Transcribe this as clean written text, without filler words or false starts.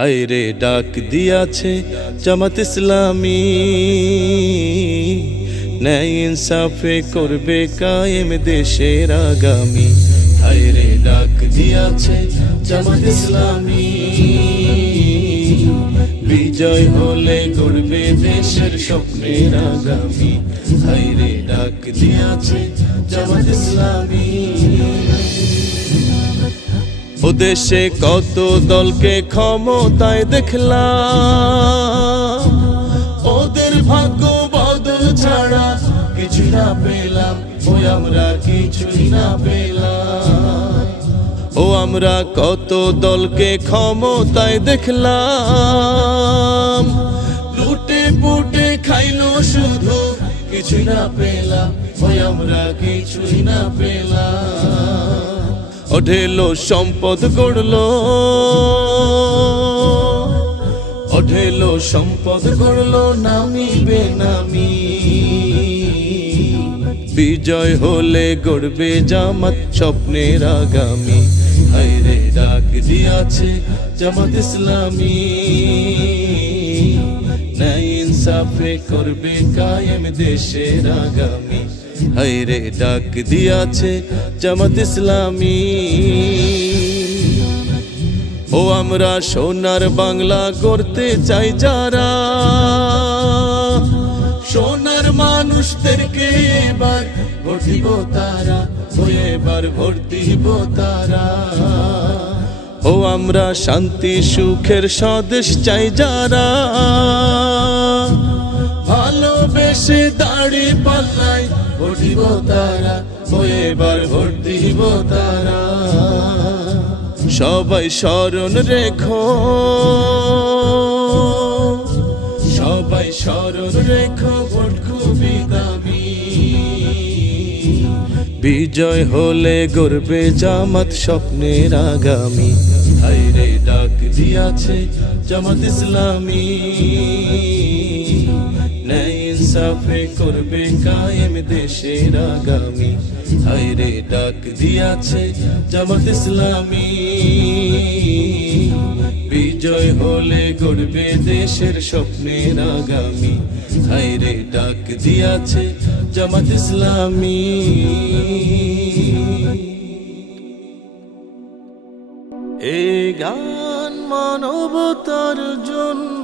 হায়রে ডাক দিয়াছে জামাত ইসলামী, ন্যায় ইনসাফে করবে কায়েম দেশের আগামী। হায়রে ডাক দিয়াছে জামাত ইসলামী, বিজয় হলে গড়বে দেশের স্বপ্নের আগামী। হায়রে ডাক দিয়াছে জামাত ইসলামী। ও দেশে কত দলকে ক্ষমতায় দেখলাম, ওদের ভাগ্য বদল ছাড়া কিছু না পেলাম, ওই আমরা কিছুই না পেলাম। ও আমরা কত দলকে ক্ষমতায় দেখলাম, লুটে পুটে খাইলো শুধু, কিছুই না পেলাম, ওই আমরা কিছুই না পেলাম। অঢেলো সম্পদ গড়লো, অঢেলো সম্পদ গড়লো নামি বেনামি। বিজয় হলে গড়বে জামাত স্বপ্নের আগামী। হায়রে ডাক দিয়াছে জামাত ইসলামী, ন্যায় ইনসাফে করবে কায়েম দেশের আগামী। হায়রে ডাক দিয়াছে জামাত ইসলামী। ও আমরা সোনার বাংলা গড়তে চাই যারা, সোনার মানুষদেরকে এবার ভোট দিব তারা, ও এবার ভোট দিব তারা। ও আমরা শান্তি সুখের স্বদেশ চাই যারা, ভালোবেসে দাড়ি পাল্লাই ভোট দিব তারা, ও এবার ভোট দিব তারা। সবাই স্মরণ রেখো, সবাই স্মরণ রেখো, ভোট খুবই দামি। বিজয় হলে গড়বে জামাত স্বপ্নের আগামী। হায়রে ডাক দিয়াছে জামাত ইসলামী, ন্যায় ইনসাফে করবে কায়েম দেশের আগামী। হায়রে ডাক দিয়াছে জামাত ইসলামী, বিজয় হলে গড়বে দেশের স্বপ্নের আগামী। হায়রে ডাক দিয়াছে জামাত ইসলামী। এই গান মানবতার জন্য,